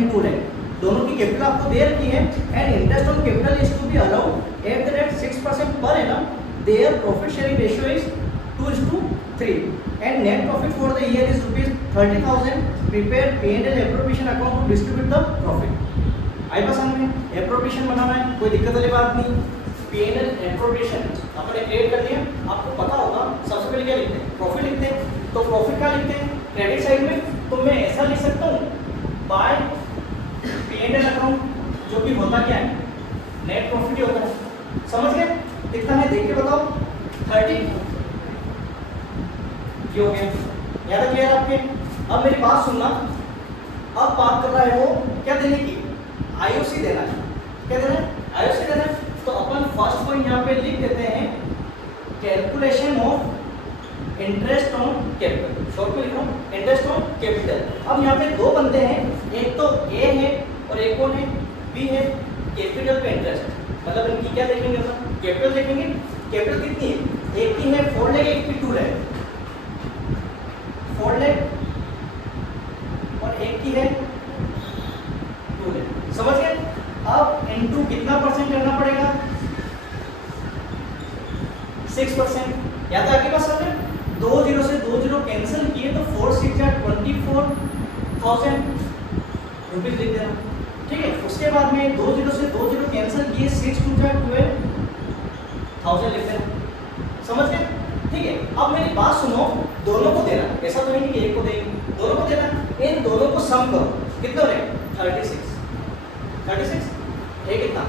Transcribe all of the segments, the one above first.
And 2 lakh, दोनों की capital आपको दे रखी है and interest on capital is to be allowed at the rate 6% per annum, their profit sharing ratio is 2:3 and net profit for the year is ₹30,000, prepare P&L appropriation account to distribute the profit. आई पसंद में appropriation बनाना है, कोई दिक्कत वाली बात नहीं। P&L appropriation अपने क्रिएट कर दिया, आपको पता होगा सबसे पहले क्या लिखते हैं, प्रॉफिट लिखते हैं। तो प्रॉफिट क्या लिखते हैं क्रेडिट साइड में, तो मैं ऐसा लिख सकता हूँ बाय P&L अकाउंट, जो कि होता क्या है, नेट प्रॉफिट ही होता है। समझ गए कितना है, देख के बताओ। 30 ये हो गया, याद है क्लियर आपके। अब मेरी बात सुनना, अब बात कर रहा है वो क्या देने की, आईओसी देना है। क्या देना है, आईओसी देना है। तो अपन फर्स्ट पॉइंट यहाँ पे लिख देते हैं calculation of interest on capital, short में लिखो इंटरेस्ट ऑन कैपिटल। अब यहाँ पे दो बंदे हैं, एक तो ए है और एक कौन है, बी है। कैपिटल पे इंटरेस्ट मतलब इनकी क्या देखेंगे, अपन कैपिटल देखेंगे। कैपिटल कितनी है, एक की है 4 लाख, एक की 2 लाख, 4 लाख और एक की है 2 लाख। समझ गए। अब इनटू कितना परसेंट करना पड़ेगा, 6%। या तो आगे पास समझे, 2 जीरो से 2 जीरो कैंसिल किए तो 4 6 जा 24,000 रुपीज लिख देना। ठीक है, उसके बाद में 2 जीरो से 2 जीरो कैंसिल किए, 6 2 जा 12,000 लिख देना। समझ गए। ठीक है, अब मेरी बात सुनो, दोनों को देना, ऐसा तो नहीं कि एक को देंगे, दोनों को देना। इन दोनों को सम करो, कितना बनेगा 36 है, कितना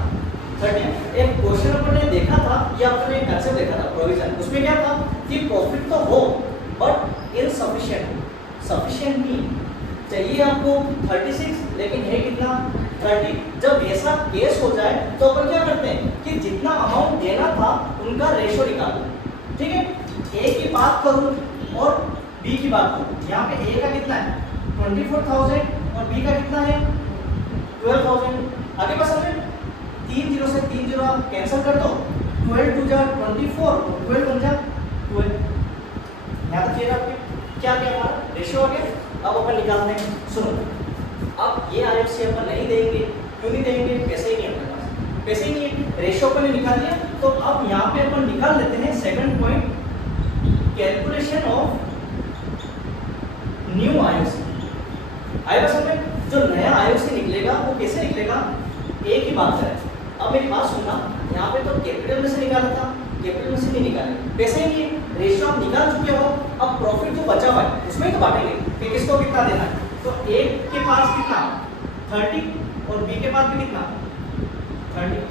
30। एक क्वेश्चन अपन ने देखा था, या अपने कंसेप्ट देखा था प्रोविजन, उसमें क्या था कि प्रॉफिट तो हो बट इनसफिशिएंट, सफिशिएंट नहीं चाहिए आपको 36, लेकिन है कितना 30। जब ऐसा केस हो जाए तो अपन क्या करते हैं कि जितना अमाउंट देना था उनका रेशो निकालो। ठीक है, ए की बात करूं और बी की बात करूं, यहाँ पे ए का कितना है 24,000 और बी का कितना है 12,000। आगे बस समझे, 3 जीरो से 3 जीरो आप कैंसिल कर दो, 12 2 जा 24, 12 1 जा 12। यहाँ तक चलिए आपके क्या क्या हमारा रेशियो आ गया। अब अपन निकालते हैं, सुनो। अब ये आईएफसी अपन नहीं देंगे, क्यों नहीं देंगे, पैसे ही नहीं अपने पास, पैसे ही नहीं है, रेशियो अपन ने निकाल लिया। तो अब यहाँ पे अपन निकाल लेते हैं second point, calculation of new IOC. आएगा समझ, जो नया आईओसी निकलेगा वो कैसे निकलेगा, ए की बात करें। अब मेरी बात सुनना, यहाँ पे तो कैपिटल में से निकाला था, कैपिटल में से नहीं निकाले, पैसे ही नहीं है, रेशियो आप निकाल चुके हो। अब प्रॉफिट जो बचा हुआ है उसमें ही तो बांटेंगे कि किसको कितना देना है। तो ए के पास कितना 30 और बी के पास भी कितना 30।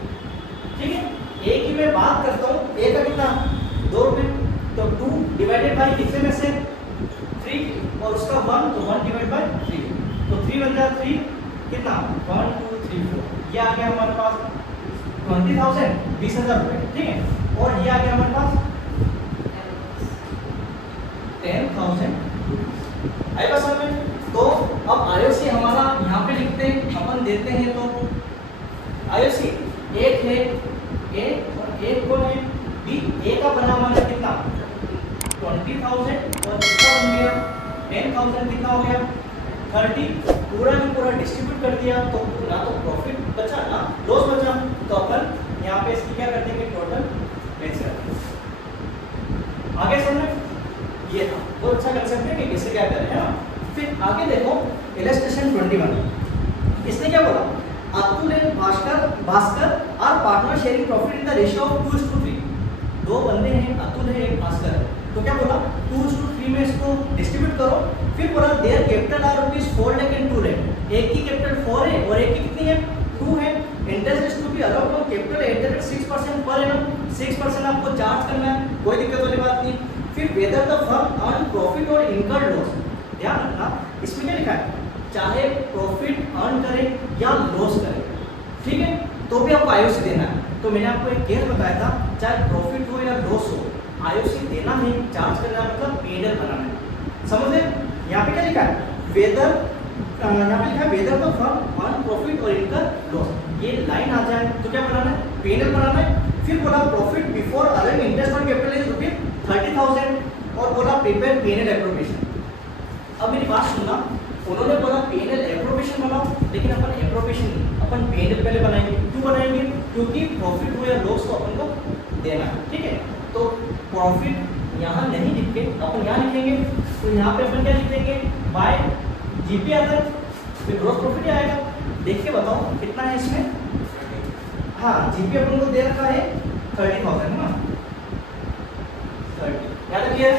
ठीक है, ए की मैं बात करता हूँ, ए का कितना 2 रुपये, तो 2 डिवाइडेड बाई कितने में से 3 और उसका 1, तो 1 डिवाइड बाई 3, तो 3 बन जाए 3 कितना 1 2 3 4, ये आ गया हमारे पास 20,000, 20,000 रुपये। ठीक है, और ये आ गया हमारे पास 10,000। आई बस हमें तो अब आईओसी हमारा यहाँ पे लिखते हैं, अपन देते हैं। तो आईओसी एक है ए और एक कौन है बी। ए का बना हमारा कितना 20,000 और इसका बन गया 10,000, कितना हो गया 30। पूरा ही पूरा डिस्ट्रीब्यूट कर दिया, तो ना तो प्रॉफिट बचा ना लॉस बचा। तो अपन यहाँ पे इसकी क्या करते हैं कि टोटल बेच करते हैं। आगे समझ, ये था बहुत अच्छा कंसेप्ट है कि कैसे क्या करें, है ना। फिर आगे देखो इलस्ट्रेशन 21, इसने क्या बोला, Atul and Bhaskar are partner sharing profit in the ratio of 2:3। दो बंदे हैं, अतुल है एक भास्कर है, तो क्या बोला 2:3 में इसको डिस्ट्रीब्यूट करो। फिर बोला their capital R ₹4 lakh and 2 lakh, एक की कैपिटल 4 है और एक की कितनी है 2 है। Interest is to be allowed on capital at the rate 6% per annum, 6% आपको चार्ज करना है, कोई दिक्कत वाली बात नहीं। फिर whether the firm earn profit और इनकर्ड लॉस, ध्यान रखना इसमें क्या लिखा है, चाहे प्रॉफिट अर्न करे या लॉस करे, ठीक है, तो भी आपको आईओसी देना है। तो मैंने आपको एक केस बताया था, चाहे प्रॉफिट हो या लॉस हो, आईओसी देना है, चार्ज करना मतलब P&L बनाना है। समझ गए। यहाँ पे क्या लिखा है, वेदर, यहाँ पे लिखा है whether the firm earn profit और इनकर्ड लॉस, ये लाइन आ जाए तो क्या बनाना है, P&L बनाना है। फिर बोला profit before allowing interest on capital is ₹30,000 और बोला प्रिपेयर P&L एप्रोप्रिएशन। अब मेरी बात सुनना, उन्होंने बोला P&L एप्रोप्रिएशन एप्रोप्रिएशन बनाओ, लेकिन अपन एप्रोप्रिएशन नहीं, अपन P&L पहले बनाएंगे। क्यों बनाएंगे? क्योंकि प्रॉफिट हो या लॉस तो अपन को देना है, ठीक है। तो प्रॉफिट यहाँ नहीं लिख के अपन यहाँ लिखेंगे, तो यहाँ पे अपन क्या लिख देंगे, बाय जीपी आता है, फिर ग्रॉस प्रॉफिट आएगा। देख के बताओ कितना है इसमें। हाँ, जीपी अपन को दे रखा है 30,000 है ना, 30। याद रखिए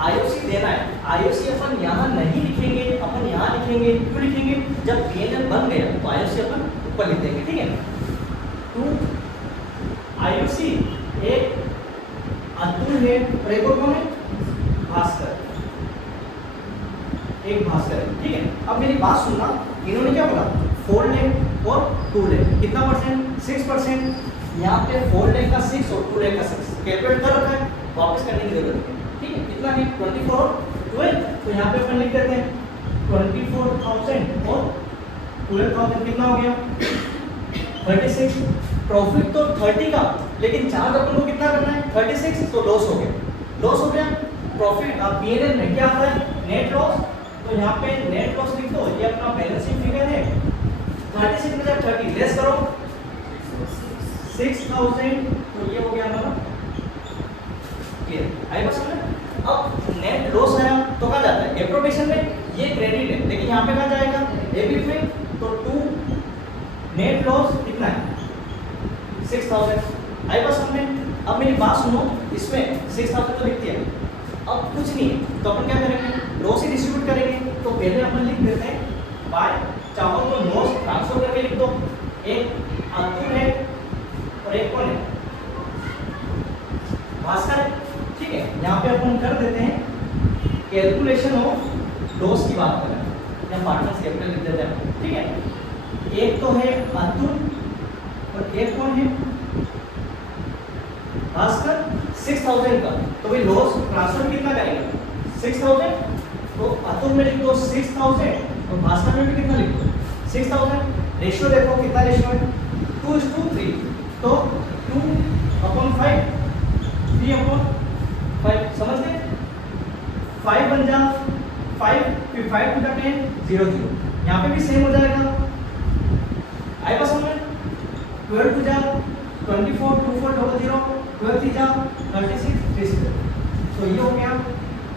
आईओसी देना है, आईओसी अपन यहाँ नहीं लिखेंगे, अपन यहाँ लिखेंगे। क्यों लिखेंगे? जब P&L बन गया तो आईओसी अपन ऊपर लिख देंगे, ठीक है। तो आईओसी एक अतुल है और एक और कौन है, भास्कर, एक भास्कर है, ठीक है। अब मेरी बात सुनना, इन्होंने क्या बोला, 4 लाख और 2 लाख, कितना परसेंट, 6%। यहाँ पे 4 लाख का 6 और 2 लाख का 6 कैलकुलेट कर रखा है, वापस करने की जरूरत नहीं, ठीक है। कितना है, 24 और 12, तो यहाँ पे अपन लिख देते हैं 24,000 और 12,000, कितना हो गया 36। प्रॉफिट तो 30 का, लेकिन चार्ज अपन को कितना करना है 36, तो लॉस हो गया, लॉस हो गया। प्रॉफिट P&L में क्या आता है, नेट लॉस, तो यहाँ पे नेट लॉस लिख दो, ये अपना बैलेंसिंग फिगर है। 36 में जब 30 लेस करो 6,000, तो ये हो गया हमारा क्लियर, आई बस समझ। अब नेट लॉस आया तो कहाँ जाता है, एप्रोप्रिएशन में, ये क्रेडिट है, लेकिन यहाँ पे कहाँ जाएगा, डेबिट में, तो 2 नेट लॉस कितना है 6,000, आई बस समझ। अब मेरी बात सुनो, इसमें 6,000 तो लिख दिया, अब कुछ नहीं है, तो अपन क्या करेंगे, लॉस ही डिस्ट्रीब्यूट करेंगे। तो पहले अपन लिख देते हैं बाय, चाहो तो लॉस ट्रांसफर करके लिख दो, एक अतुल है और एक कौन है, भास्कर है, ठीक है। यहाँ पे अपन कर देते हैं कैलकुलेशन ऑफ लॉस की बात करें, या पार्टनर्स कैपिटल लिख देते हैं, ठीक है। एक तो है अतुल और एक कौन है, भास्कर, 6,000 का, तो भाई लॉस ट्रांसफर कितना करेगा 6,000, तो अतुल में लिख दो 6,000 और भास्कर में भी कितना लिख दो 6,000। रेशियो देखो कितना रेशियो है, 2:3, तो 2/5, 3/5, समझ गए। 5 बन जा 5, फिर 5 to the 10, 0 0, यहाँ पे भी सेम हो जाएगा, आई पास में 12 to जा 24, 2400, 12 3 जा 36, 36, तो ये हो गया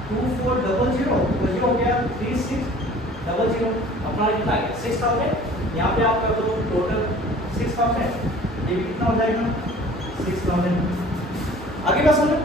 2400, तो ये हो गया 3600, अपना कितना आ गया 6,000। यहाँ पे आप कर दो टोटल 6,000, ये भी कितना हो जाएगा 6,000। आगे बात समझो,